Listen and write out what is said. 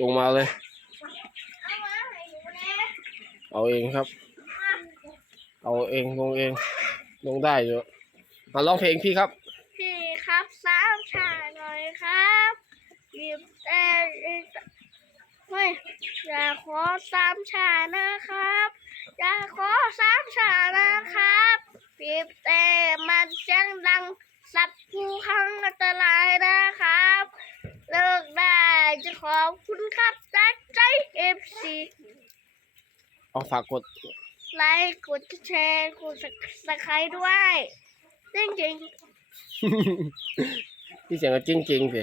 ลงมาเลยเอาเองครับเอาเองลงเองลงได้อยู่มาร้องเพลงพี่ครับพี่ครับสามชาหน่อยครับหยิบแต่ไม่อยากขอสามชานะครับอยากขอสามชานะครับบีบแต่มันเสียงดังสับผู้ข้างอันตรายนะครับเลิกได้จะขอบคุณครับจากใจ FC เอาฝากกดไลค์กดแชร์กดสับสไครต์ด้วยจริงๆ พี่เสียงก็จริงๆสิ